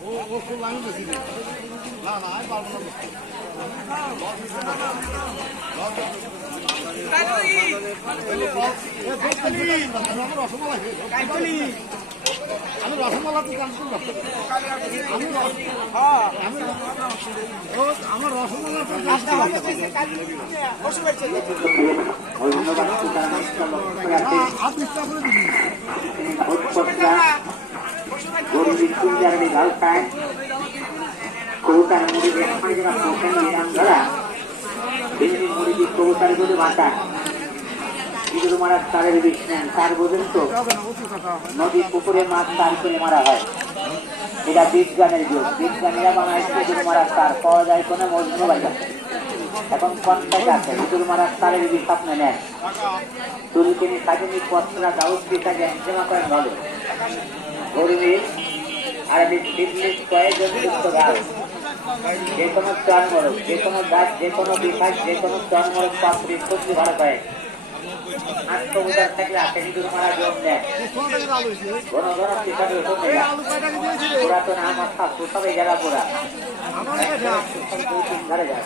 ও ও ফুল আমি রসমালাই তো ক্যান্সেল করতে আমি আমার রসমালাই তো cancel করতে ধন্যবাদ সীতারাম ইসলাম লক্ষ্য করে না, আপনি করে দিবি কৌতারগুলো মাথা ইঁদুর মারার তারের বিষ নেন তার বোঝেন তো নদী পুকুরে মাছ তার করে মারা হয় এটা বিজ্ঞানের যুগ বিজ্ঞানীরা বানাইছে ইঁদুর মারার তার পাওয়া যায় কোনো মজনু বাজার এখন কন্টাক্ট আছে ইঁদুর মারার তারের বিষ আপনি নেন তুলকিনি কাজনী পত্রা দাউদ পিতা জ্ঞানসেমা করেন ভালো গরিবী আর আমি ফিটনেস কয়েকজন যুক্ত গাছ। যে কোনো চর্মরোগ যে কোনো দাঁত যে কোনো বিকাশ যে কোনো চর্মরোগ পাত্রী সবজি ভালো পায় আত্মউদার থাকলে আপনি ইঁদুর মারা যোগ দেন ঘন ঘন কয়? পুরাতন আমার স্বাস্থ্য সবাই জায়গা পুরা ঘরে যায়